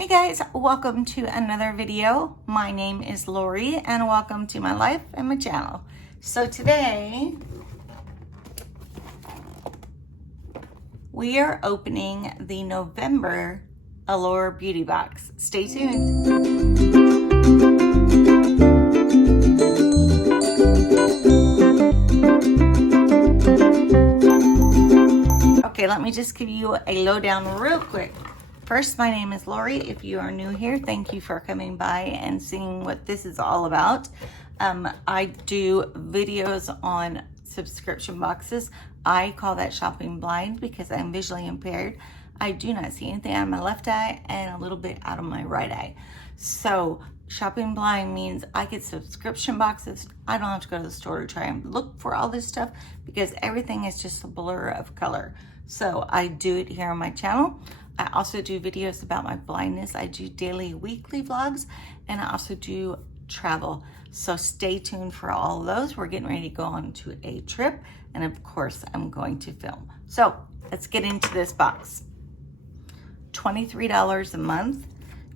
Hey guys, welcome to another video. My name is Lori and welcome to my life and my channel. So today we are opening the November Allure beauty box. Stay tuned. Okay, let me just give you a lowdown real quick. First, my name is Lori. If you are new here, thank you for coming by and seeing what this is all about. I do videos on subscription boxes. I call that shopping blind because I'm visually impaired. I do not see anything out of my left eye and a little bit out of my right eye. So shopping blind means I get subscription boxes. I don't have to go to the store to try and look for all this stuff because everything is just a blur of color. So I do it here on my channel. I also do videos about my blindness. I do daily, weekly vlogs, and I also do travel. So stay tuned for all of those. We're getting ready to go on to a trip, and of course, I'm going to film. So let's get into this box. $23 a month.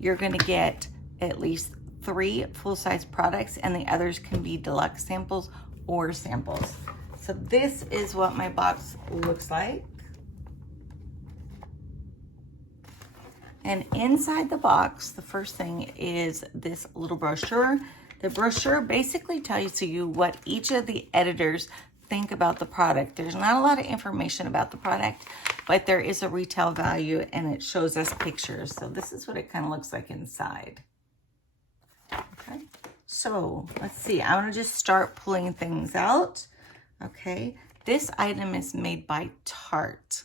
You're gonna get at least 3 full-size products, and the others can be deluxe samples or samples. So this is what my box looks like. And inside the box, the first thing is this little brochure. The brochure basically tells you what each of the editors think about the product. There's not a lot of information about the product, but there is a retail value and it shows us pictures. So this is what it kind of looks like inside. Okay, so let's see. I want to just start pulling things out. Okay, this item is made by Tarte.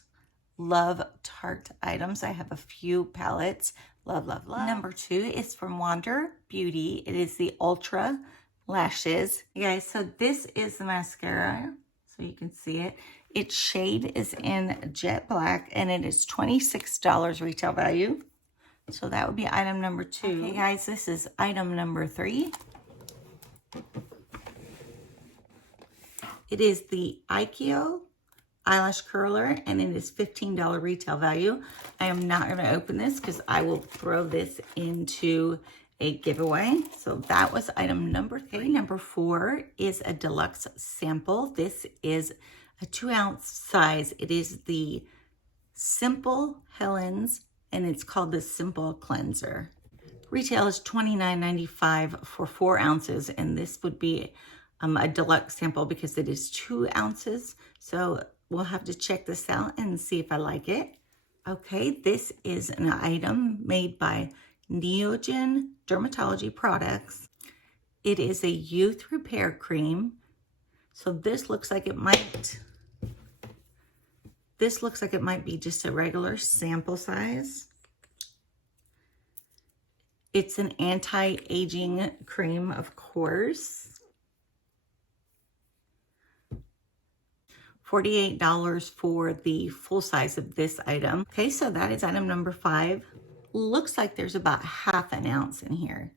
Love Tarte items. I have a few palettes. Love, love, love. Number 2 is from Wander Beauty. It is the Ultra Lashes. You guys, so this is the mascara. So you can see it. Its shade is in jet black and it is $26 retail value. So that would be item number 2. Okay, guys, this is item number 3. It is the IPSY eyelash curler and it is $15 retail value. I am not going to open this because I will throw this into a giveaway. So that was item number 3. Number 4 is a deluxe sample. This is a 2-ounce size. It is the Simple Helen's and it's called the Simple Cleanser. Retail is $29.95 for 4 ounces, and this would be a deluxe sample because it is 2 ounces. So we'll have to check this out and see if I like it. Okay, this is an item made by Neogen Dermatology Products. It is a youth repair cream. So this looks like it might be just a regular sample size. It's an anti-aging cream, of course. $48 for the full size of this item. Okay, so that is item number 5. Looks like there's about half an ounce in here.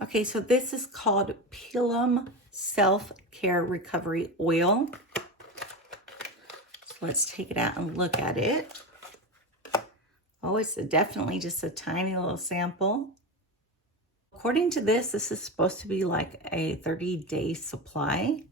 Okay, so this is called Pilum Self-Care Recovery Oil. So let's take it out and look at it. Oh, it's definitely just a tiny little sample. According to this, this is supposed to be like a 30-day supply.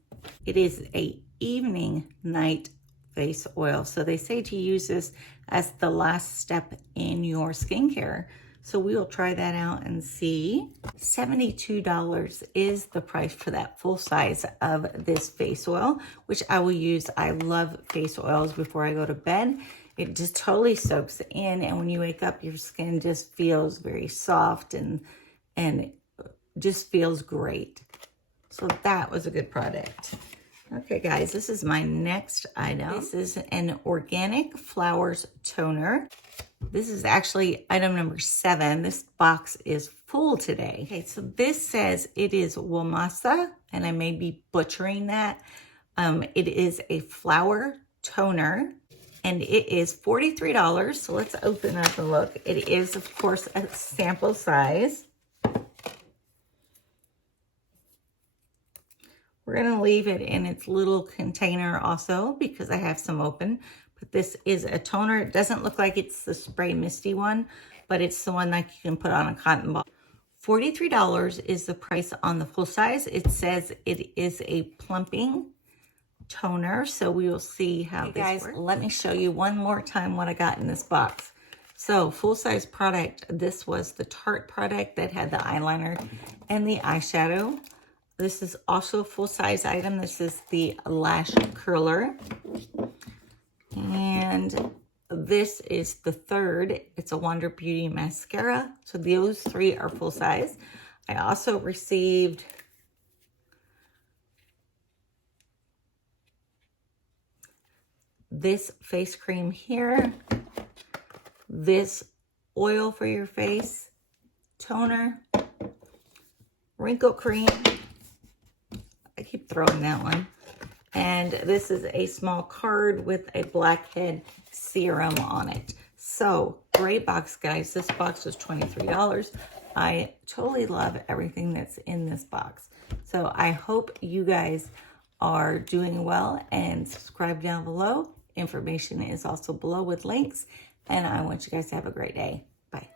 It is a evening night face oil. So they say to use this as the last step in your skincare. So we will try that out and see. $72 is the price for that full size of this face oil, which I will use. I love face oils before I go to bed. It just totally soaks in, and when you wake up, your skin just feels very soft and just feels great. So that was a good product. Okay, guys, this is my next item. This is an Organic Flowers Toner. This is actually item number 7. This box is full today. Okay, so this says it is Womasa, and I may be butchering that. It is a flower toner, and it is $43. So let's open up and look. It is, of course, a sample size. We're going to leave it in its little container also because I have some open. But this is a toner. It doesn't look like it's the Spray Misty one, but it's the one that you can put on a cotton ball. $43 is the price on the full size. It says it is a plumping toner, so we will see how this works. Let me show you one more time what I got in this box. So full-size product, this was the Tarte product that had the eyeliner and the eyeshadow. This is also a full-size item. This is the lash curler. And this is the third. It's a Wonder Beauty mascara. So those three are full-size. I also received this face cream here, this oil for your face, toner, wrinkle cream. I keep throwing that one. And this is a small card with a blackhead serum on it. So great box, guys. This box was $23. I totally love everything that's in this box. So I hope you guys are doing well, and subscribe down below. Information is also below with links, and I want you guys to have a great day. Bye.